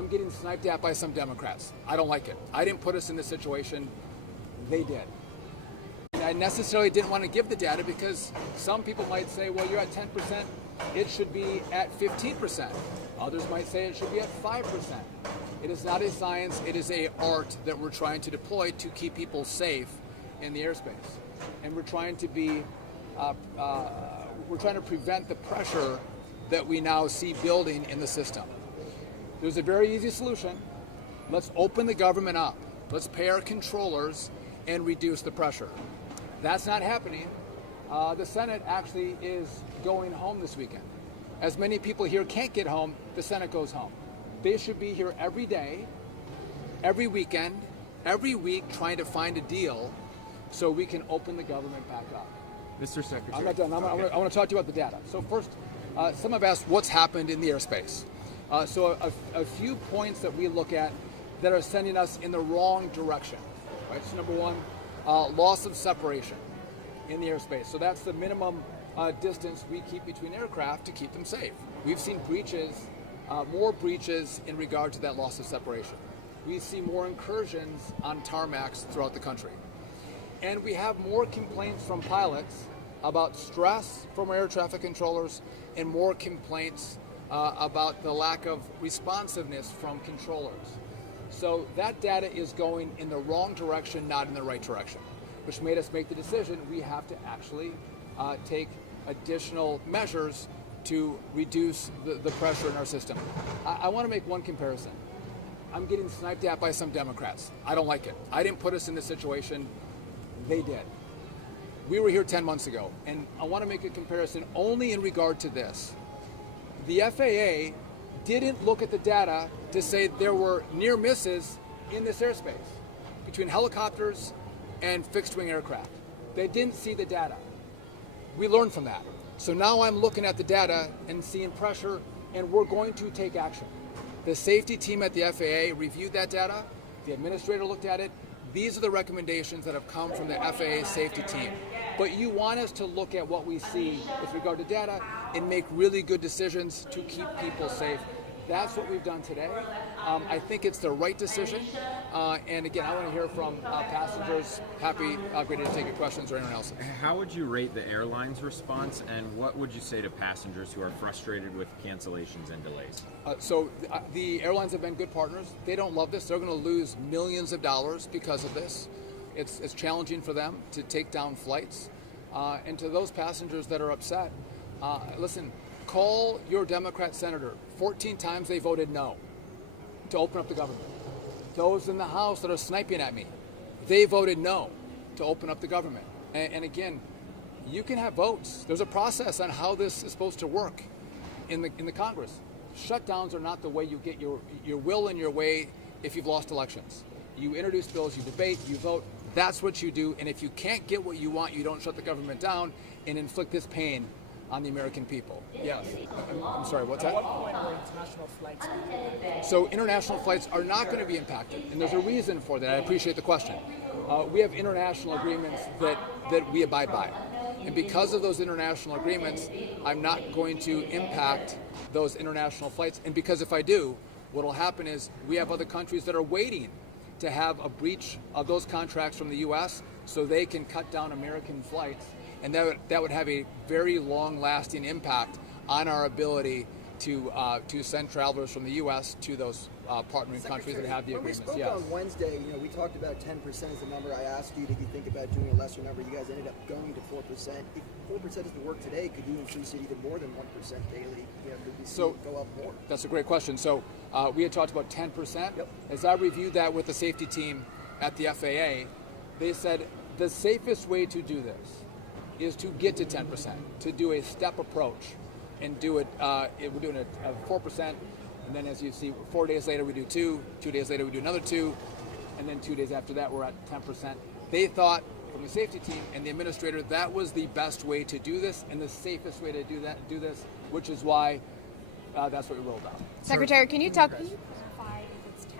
I'm getting sniped at by some Democrats. I don't like it. I didn't put us in this situation. They did. And I necessarily didn't want to give the data because some people might say, well, you're at 10%. It should be at 15%. Others might say it should be at 5%. It is not a science. It is a art that we're trying to deploy to keep people safe in the airspace. And we're trying to be, we're trying to prevent the pressure that we now see building in the system. There's a very easy solution. Let's open the government up. Let's pay our controllers and reduce the pressure. That's not happening. The Senate actually is going home this weekend. As many people here can't get home, the Senate goes home. They should be here every day, every weekend, every week trying to find a deal so we can open the government back up. Mr. Secretary. I'm not done. I want to talk to you about the data. So first, some have asked what's happened in the airspace. So a few points that we look at that are sending us in the wrong direction. Right? So number one, loss of separation in the airspace. So that's the minimum distance we keep between aircraft to keep them safe. We've seen breaches, more breaches in regard to that loss of separation. We see more incursions on tarmacs throughout the country. And we have more complaints from pilots about stress from air traffic controllers and more complaints about the lack of responsiveness from controllers. So that data is going in the wrong direction, not in the right direction, which made us make the decision we have to actually take additional measures to reduce the pressure in our system. I want to make one comparison. I'm getting sniped at by some Democrats. I don't like it. I didn't put us in this situation. They did. We were here 10 months ago, and I want to make a comparison only in regard to this. The FAA didn't look at the data to say there were near misses in this airspace between helicopters and fixed-wing aircraft. They didn't see the data. We learned from that. So now I'm looking at the data and seeing pressure, and we're going to take action. The safety team at the FAA reviewed that data. The administrator looked at it. These are the recommendations that have come from the FAA safety team. But you want us to look at what we see with regard to data and make really good decisions to keep people safe. That's what we've done today. I think it's the right decision. And again, I want to hear from passengers. Ready to take your questions or anyone else. How would you rate the airline's response, and what would you say to passengers who are frustrated with cancellations and delays? The airlines have been good partners. They don't love this. They're going to lose millions of dollars because of this. It's challenging for them to take down flights. And to those passengers that are upset, listen, call your Democrat senator. 14 times they voted no to open up the government. Those in the House that are sniping at me, they voted no to open up the government. And again, you can have votes. There's a process on how this is supposed to work in the Congress. Shutdowns are not the way you get your will in your way if you've lost elections. You introduce bills, you debate, you vote. That's what you do. And if you can't get what you want, you don't shut the government down and inflict this pain on the American people. Yes. I'm sorry, what's that? At what point are international flights going to be impacted? So international flights are not going to be impacted, and there's a reason for that. I appreciate the question. We have international agreements that we abide by. And because of those international agreements, I'm not going to impact those international flights. And because if I do, what will happen is we have other countries that are waiting to have a breach of those contracts from the U.S. so they can cut down American flights. And that would have a very long-lasting impact on our ability to send travelers from the U.S. to those partnering countries that have the agreements. When we spoke on Wednesday, we talked about 10% as the number. I asked you, did you think about doing a lesser number? You guys ended up going to 4%. If 4% doesn't work today, could you increase it even more than 1% daily? Could we see it go up more? That's a great question. So we had talked about 10%. Yep. As I reviewed that with the safety team at the FAA, they said the safest way to do this is to get to 10%, to do a step approach and do it, we're doing it at 4%, and then as you see, 4 days later we do 2 days later we do another 2, and then 2 days after that we're at 10%. They thought, from the safety team and the administrator, that was the best way to do this and the safest way to do this, which is why that's what we rolled out. Secretary, can you talk? Can you clarify if it's 10%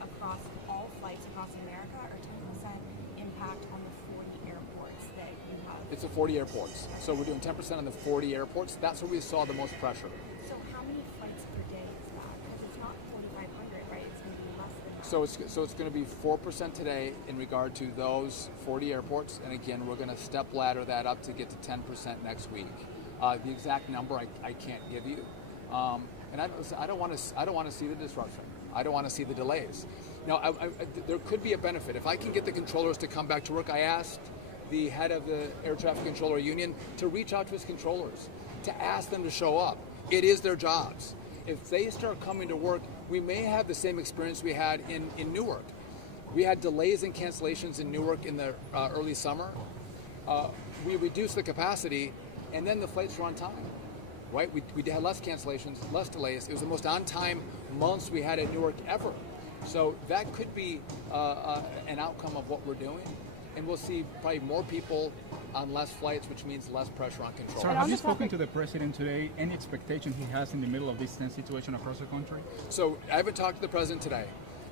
across all flights across America or 10% impact on the 40 airports that you have? It's the 40 airports. So we're doing 10% on the 40 airports. That's where we saw the most pressure. So how many flights per day is that? Because it's not 4,500 So it's going to be 4% today in regard to those 40 airports, and again, we're going to step ladder that up to get to 10% next week. The exact number I can't give you, and I don't want to see the disruption. I don't want to see the delays. Now, there could be a benefit if I can get the controllers to come back to work. I asked the head of the Air Traffic Controller Union to reach out to his controllers, to ask them to show up. It is their jobs. If they start coming to work, we may have the same experience we had in Newark. We had delays and cancellations in Newark in the early summer. We reduced the capacity, and then the flights were on time. Right? We had less cancellations, less delays. It was the most on-time months we had at Newark ever. So that could be an outcome of what we're doing. And we'll see probably more people on less flights, which means less pressure on control. Sir, have you spoken to the president today? Any expectation he has in the middle of this tense situation across the country? So I haven't talked to the president today,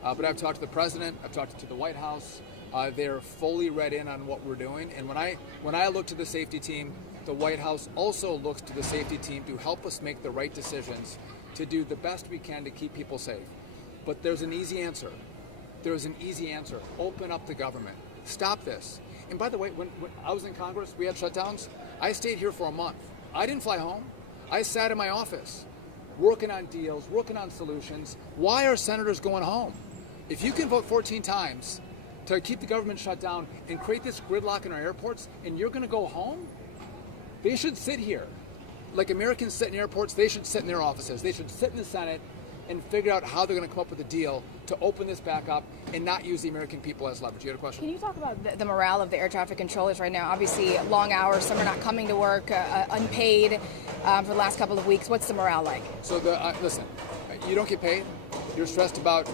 but I've talked to the president, I've talked to the White House. They're fully read in on what we're doing. And when I look to the safety team, the White House also looks to the safety team to help us make the right decisions, to do the best we can to keep people safe. But there's an easy answer. There's an easy answer. Open up the government. Stop this. And by the way, when I was in Congress, we had shutdowns. I stayed here for a month. I didn't fly home. I sat in my office, working on deals, working on solutions. Why are senators going home? If you can vote 14 times to keep the government shut down and create this gridlock in our airports, and you're going to go home, they should sit here. Like Americans sit in airports, they should sit in their offices. They should sit in the Senate and figure out how they're going to come up with a deal to open this back up and not use the American people as leverage. You had a question? Can you talk about the morale of the air traffic controllers right now? Obviously, long hours, some are not coming to work, unpaid for the last couple of weeks. What's the morale like? So, listen, you don't get paid. You're stressed about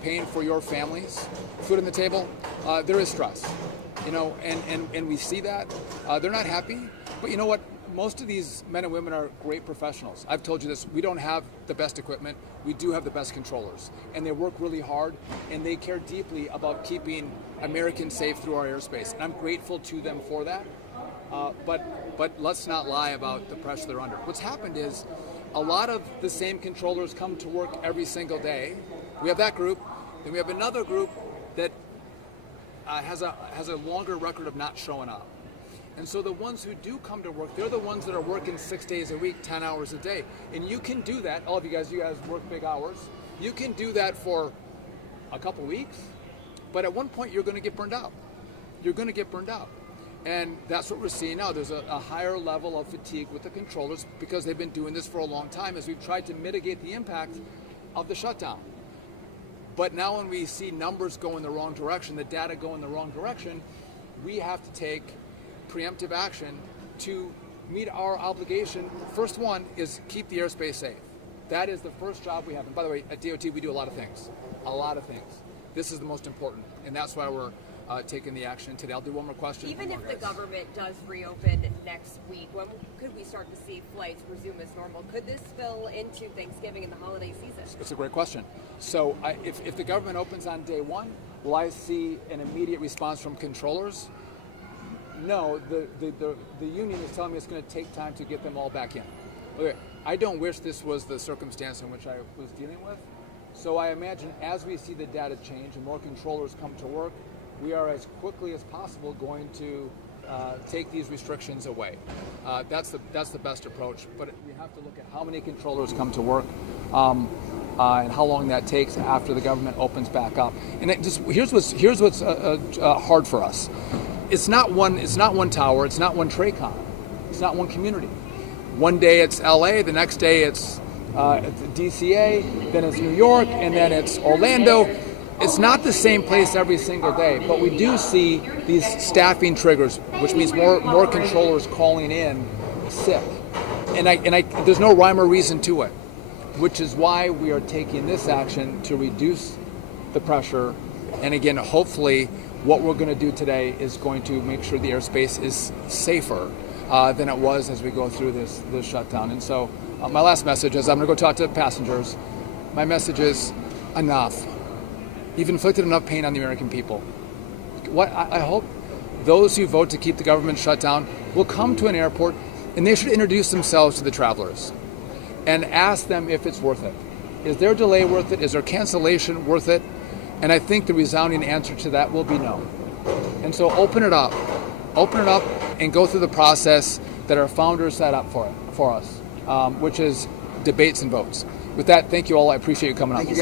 paying for your families, food on the table. There is stress, and we see that. They're not happy, but you know what? Most of these men and women are great professionals. I've told you this, we don't have the best equipment, we do have the best controllers. And they work really hard, and they care deeply about keeping Americans safe through our airspace. And I'm grateful to them for that. But let's not lie about the pressure they're under. What's happened is a lot of the same controllers come to work every single day. We have that group, then we have another group that has a longer record of not showing up. And so the ones who do come to work, they're the ones that are working 6 days a week, 10 hours a day. And you can do that, all of you guys work big hours. You can do that for a couple weeks, but at one point you're going to get burned out. You're going to get burned out. And that's what we're seeing now. There's a higher level of fatigue with the controllers because they've been doing this for a long time as we've tried to mitigate the impact of the shutdown. But now when we see numbers go in the wrong direction, the data go in the wrong direction, we have to take preemptive action to meet our obligation. First one is keep the airspace safe. That is the first job we have. And by the way, at DOT we do a lot of things. This is the most important, and that's why we're taking the action today. I'll do one more question. Even if the government does reopen next week, when could we start to see flights resume as normal? Could this spill into Thanksgiving and the holiday season? It's a great question. So if the government opens on day one, will I see an immediate response from controllers? No, the union is telling me it's going to take time to get them all back in. Okay, I don't wish this was the circumstance in which I was dealing with. So I imagine as we see the data change and more controllers come to work, we are as quickly as possible going to take these restrictions away. That's the best approach. But we have to look at how many controllers come to work and how long that takes after the government opens back up. And here's what's hard for us. It's not one tower. It's not one TRACON. It's not one community. One day it's LA. The next day it's DCA. Then it's New York, and then it's Orlando. It's not the same place every single day, but we do see these staffing triggers, which means more controllers calling in sick. And there's no rhyme or reason to it, which is why we are taking this action to reduce the pressure. And again, hopefully, what we're going to do today is going to make sure the airspace is safer than it was as we go through this shutdown. And so my last message is I'm going to go talk to passengers. My message is enough. You've inflicted enough pain on the American people. I hope those who vote to keep the government shut down will come to an airport and they should introduce themselves to the travelers and ask them if it's worth it. Is their delay worth it? Is their cancellation worth it? And I think the resounding answer to that will be no. And so open it up and go through the process that our founders set up for us, which is debates and votes. With that, thank you all. I appreciate you coming on.